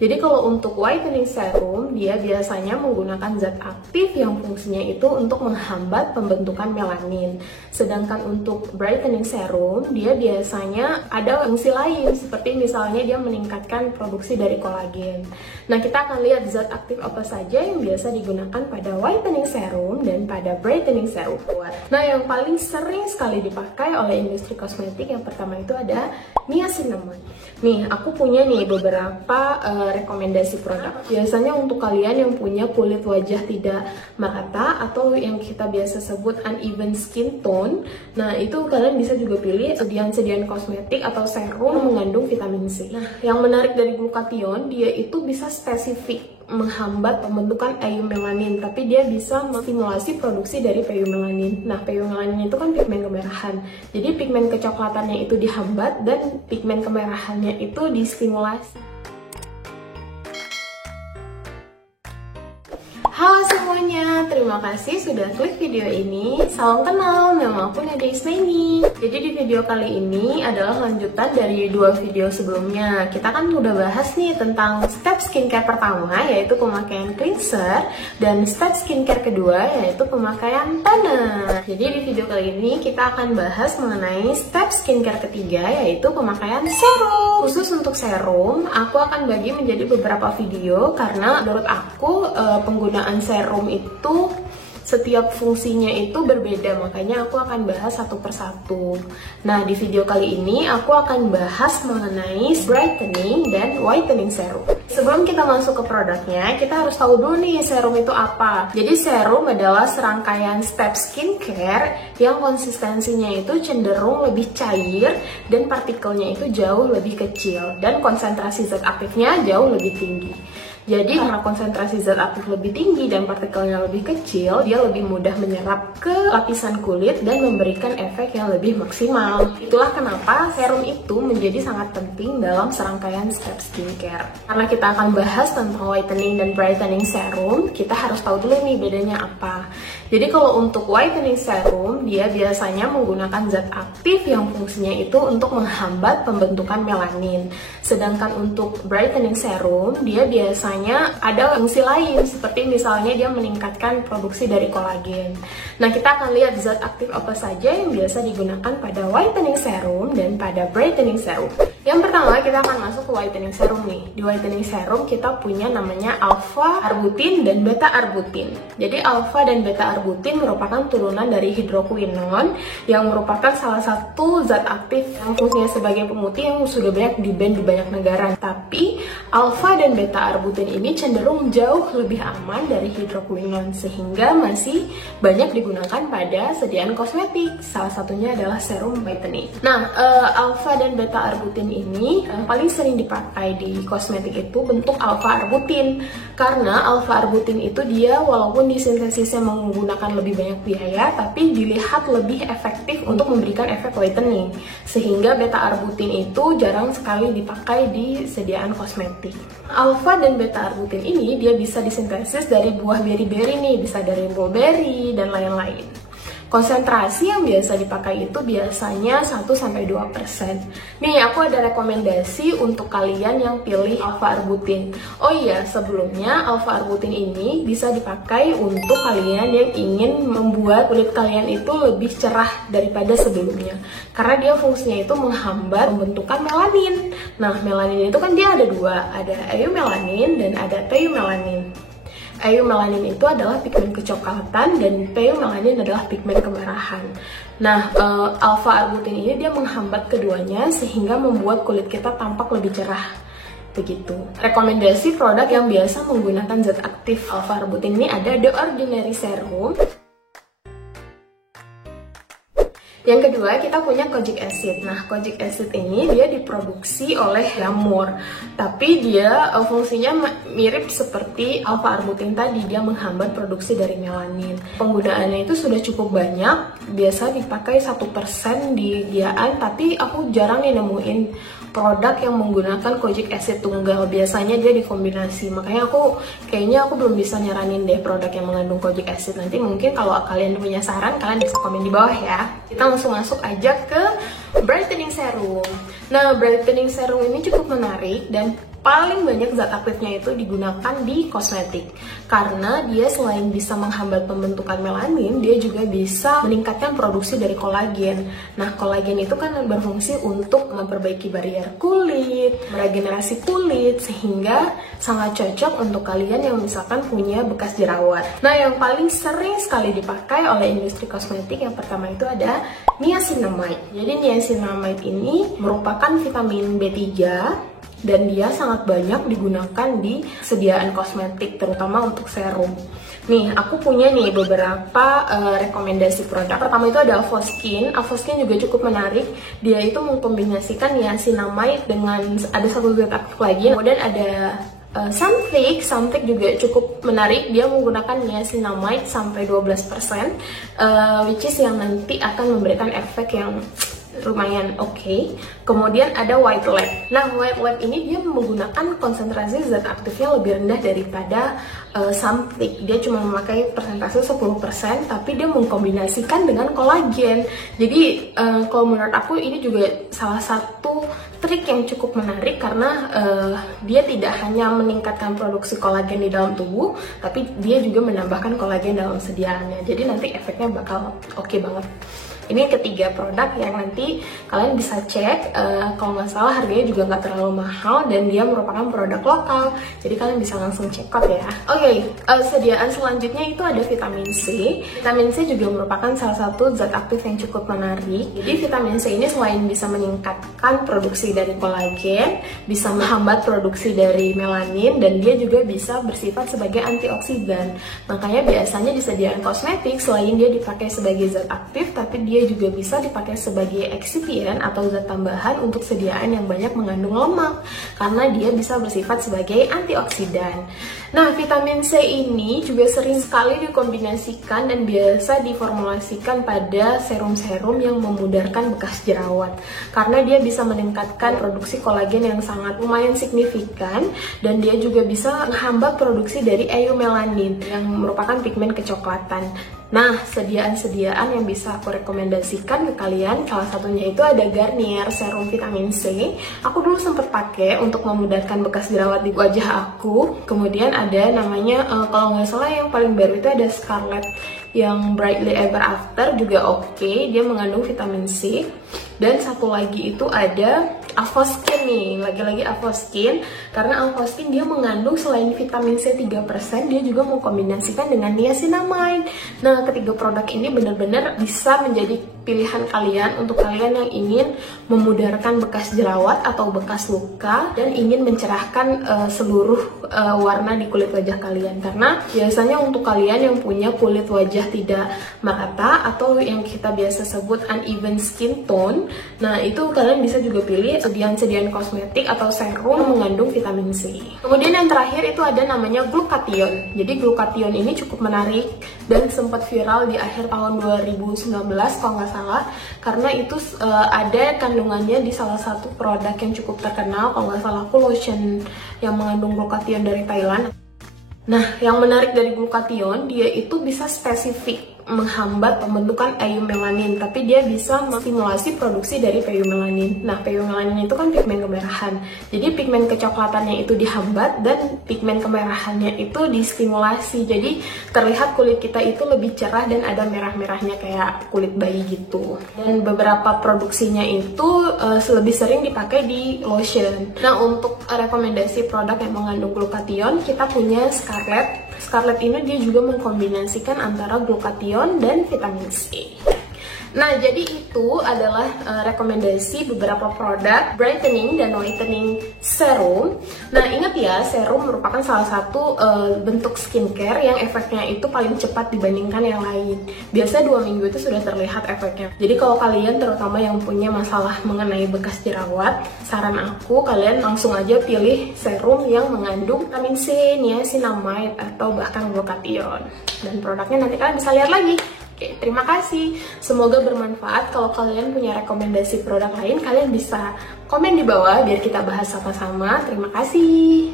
Jadi kalau untuk whitening serum, dia biasanya menggunakan zat aktif yang fungsinya itu untuk menghambat pembentukan melanin. Sedangkan untuk brightening serum, dia biasanya ada fungsi lain, seperti misalnya dia meningkatkan produksi dari kolagen. Nah, kita akan lihat zat aktif apa saja yang biasa digunakan pada whitening serum dan pada brightening serum. Nah, yang paling sering sekali dipakai oleh industri kosmetik yang pertama itu ada niacinamide. Nih, aku punya nih beberapa rekomendasi produk. Biasanya untuk kalian yang punya kulit wajah tidak merata atau yang kita biasa sebut uneven skin tone, nah itu kalian bisa juga pilih sediaan-sediaan kosmetik atau serum mengandung vitamin C. Nah, yang menarik dari glutathione, dia itu bisa spesifik menghambat pembentukan eumelanin, tapi dia bisa menstimulasi produksi dari eumelanin. Nah, eumelanin itu kan pigmen kemerahan. Jadi pigmen kecoklatannya itu dihambat dan pigmen kemerahannya itu distimulasi. Halo semuanya, terima kasih sudah klik video ini. Salam kenal, nama aku Nadia Isnaini. Jadi di video kali ini adalah lanjutan dari dua video sebelumnya. Kita kan udah bahas nih tentang step skincare pertama, yaitu pemakaian cleanser, dan step skincare kedua, yaitu pemakaian toner. Jadi di video kali ini kita akan bahas mengenai step skincare ketiga, yaitu pemakaian serum. Khusus untuk serum, aku akan bagi menjadi beberapa video karena menurut aku penggunaan serum itu setiap fungsinya itu berbeda, makanya aku akan bahas satu persatu. Nah, di video kali ini aku akan bahas mengenai brightening dan whitening serum. Sebelum kita masuk ke produknya, kita harus tahu dulu nih serum itu apa. Jadi serum adalah serangkaian step skincare yang konsistensinya itu cenderung lebih cair dan partikelnya itu jauh lebih kecil dan konsentrasi zat aktifnya jauh lebih tinggi. Jadi karena konsentrasi zat aktif lebih tinggi dan partikelnya lebih kecil, dia lebih mudah menyerap ke lapisan kulit dan memberikan efek yang lebih maksimal. Itulah kenapa serum itu menjadi sangat penting dalam serangkaian step skincare. Karena kita akan bahas tentang whitening dan brightening serum, kita harus tahu dulu nih bedanya apa. Jadi kalau untuk whitening serum, dia biasanya menggunakan zat aktif yang fungsinya itu untuk menghambat pembentukan melanin. Sedangkan untuk brightening serum, dia biasanya ada fungsi lain, seperti misalnya dia meningkatkan produksi dari kolagen. Nah, kita akan lihat zat aktif apa saja yang biasa digunakan pada whitening serum dan pada brightening serum. Yang pertama, kita akan masuk ke whitening serum nih. Di whitening serum kita punya namanya alpha arbutin dan beta arbutin. Jadi alpha dan beta arbutin merupakan turunan dari hidroquinon yang merupakan salah satu zat aktif yang fungsinya sebagai pemutih yang sudah banyak di-ban di banyak negara. Tapi alpha dan beta arbutin ini cenderung jauh lebih aman dari hidroquinon sehingga masih banyak digunakan pada sediaan kosmetik. Salah satunya adalah serum whitening. Nah, alpha dan beta arbutin ini yang paling sering dipakai di kosmetik itu bentuk alpha arbutin. Karena alpha arbutin itu dia walaupun disintesisnya menggunakan lebih banyak biaya, tapi dilihat lebih efektif untuk memberikan efek whitening. Sehingga beta arbutin itu jarang sekali dipakai di sediaan kosmetik. Alpha dan beta arbutin ini dia bisa disintesis dari buah beri-beri nih, bisa dari mulberry dan lain-lain. Konsentrasi yang biasa dipakai itu biasanya 1-2%. Nih, aku ada rekomendasi untuk kalian yang pilih alpha arbutin. Oh iya, sebelumnya alpha arbutin ini bisa dipakai untuk kalian yang ingin membuat kulit kalian itu lebih cerah daripada sebelumnya. Karena dia fungsinya itu menghambat pembentukan melanin. Nah, melanin itu kan dia ada dua, ada eumelanin dan ada theumelanin. Eumelanin itu adalah pigmen kecoklatan dan theumelanin adalah pigmen kemerahan. Nah, alpha arbutin ini dia menghambat keduanya sehingga membuat kulit kita tampak lebih cerah. Begitu. Rekomendasi produk yang biasa menggunakan zat aktif alpha arbutin ini ada The Ordinary Serum. Yang kedua, kita punya kojic acid. Nah, kojic acid ini dia diproduksi oleh jamur, tapi dia fungsinya mirip seperti alpha arbutin tadi, dia menghambat produksi dari melanin. Penggunaannya itu sudah cukup banyak, biasa dipakai 1% di giaan, tapi aku jarang nih nemuin produk yang menggunakan kojic acid tunggal. Biasanya dia dikombinasi, makanya kayaknya aku belum bisa nyaranin deh produk yang mengandung kojic acid. Nanti mungkin kalau kalian punya saran, kalian bisa komen di bawah ya. Kita langsung masuk aja ke brightening serum. Nah, brightening serum ini cukup menarik dan paling banyak zat aktifnya itu digunakan di kosmetik, karena dia selain bisa menghambat pembentukan melanin, dia juga bisa meningkatkan produksi dari kolagen. Nah, kolagen itu kan berfungsi untuk memperbaiki barrier kulit, meregenerasi kulit, sehingga sangat cocok untuk kalian yang misalkan punya bekas jerawat. Nah, yang paling sering sekali dipakai oleh industri kosmetik yang pertama itu ada niacinamide. Jadi niacinamide ini merupakan vitamin B3 dan dia sangat banyak digunakan di sediaan kosmetik, terutama untuk serum. Nih, aku punya nih beberapa rekomendasi produk. Pertama itu ada Avoskin. Avoskin juga cukup menarik. Dia itu mengkombinasikan niacinamide dengan ada satu zat aktif lagi. Kemudian ada Sunflake. Sunflake juga cukup menarik. Dia menggunakan niacinamide sampai 12%, which is yang nanti akan memberikan efek yang lumayan oke. Kemudian ada White Lab. Nah, White Lab ini dia menggunakan konsentrasi zat aktifnya lebih rendah daripada Sunflake. Dia cuma memakai persentase 10%, tapi dia mengkombinasikan dengan kolagen. Jadi kalau menurut aku ini juga salah satu trik yang cukup menarik, karena dia tidak hanya meningkatkan produksi kolagen di dalam tubuh, tapi dia juga menambahkan kolagen dalam sediaannya. Jadi nanti efeknya bakal oke banget. Ini ketiga produk yang nanti kalian bisa cek, kalau nggak salah harganya juga nggak terlalu mahal dan dia merupakan produk lokal, jadi kalian bisa langsung check out ya. Oke, sediaan selanjutnya itu ada vitamin C. Vitamin C juga merupakan salah satu zat aktif yang cukup menarik. Jadi vitamin C ini selain bisa meningkatkan produksi dari kolagen, bisa menghambat produksi dari melanin, dan dia juga bisa bersifat sebagai antioksidan. Makanya biasanya di sediaan kosmetik selain dia dipakai sebagai zat aktif, tapi dia juga bisa dipakai sebagai eksipien atau zat tambahan untuk sediaan yang banyak mengandung lemak, karena dia bisa bersifat sebagai antioksidan. Nah, vitamin C ini juga sering sekali dikombinasikan dan biasa diformulasikan pada serum-serum yang memudarkan bekas jerawat, karena dia bisa meningkatkan produksi kolagen yang sangat lumayan signifikan, dan dia juga bisa menghambat produksi dari eumelanin yang merupakan pigmen kecoklatan. Nah, sediaan-sediaan yang bisa aku rekomendasikan ke kalian, salah satunya itu ada Garnier Serum Vitamin C. Aku dulu sempat pakai untuk memudarkan bekas jerawat di wajah aku. Kemudian ada namanya, kalau nggak salah yang paling baru itu ada Scarlett yang Brightly Ever After, juga oke. Dia mengandung vitamin C. Dan satu lagi itu ada Avoskin nih, lagi-lagi Avoskin, karena Avoskin dia mengandung selain vitamin C 3%, dia juga mengkombinasikan dengan niacinamide. Nah, ketiga produk ini benar-benar bisa menjadi pilihan kalian untuk kalian yang ingin memudarkan bekas jerawat atau bekas luka dan ingin mencerahkan seluruh warna di kulit wajah kalian. Karena biasanya untuk kalian yang punya kulit wajah tidak merata atau yang kita biasa sebut uneven skin tone, nah itu kalian bisa juga pilih sediaan-sediaan kosmetik atau serum yang mengandung vitamin C. Kemudian yang terakhir itu ada namanya glutathione. Jadi glutathione ini cukup menarik dan sempat viral di akhir tahun 2019 kalau nggak salah, karena itu ada kandungannya di salah satu produk yang cukup terkenal, kalau nggak salah aku lotion yang mengandung glutathione dari Thailand. Nah, yang menarik dari glutathione, dia itu bisa spesifik menghambat pembentukan eumelanin, tapi dia bisa menstimulasi produksi dari eumelanin. Nah, eumelanin itu kan pigmen kemerahan. Jadi pigmen kecoklatannya itu dihambat dan pigmen kemerahannya itu distimulasi. Jadi terlihat kulit kita itu lebih cerah dan ada merah-merahnya kayak kulit bayi gitu. Dan beberapa produksinya itu lebih sering dipakai di lotion. Nah, untuk rekomendasi produk yang mengandung glutathione, kita punya Scarlett. Scarlett ini dia juga mengkombinasikan antara glutathione dan vitamin C. Nah, jadi itu adalah rekomendasi beberapa produk brightening dan whitening serum. Nah, ingat ya, serum merupakan salah satu bentuk skincare yang efeknya itu paling cepat dibandingkan yang lain. Biasa 2 minggu itu sudah terlihat efeknya. Jadi kalau kalian terutama yang punya masalah mengenai bekas jerawat, saran aku kalian langsung aja pilih serum yang mengandung vitamin C, niacinamide, atau bahkan glutathione. Dan produknya nanti kalian bisa lihat lagi. Oke, terima kasih. Semoga bermanfaat. Kalau kalian punya rekomendasi produk lain, kalian bisa komen di bawah biar kita bahas sama-sama. Terima kasih.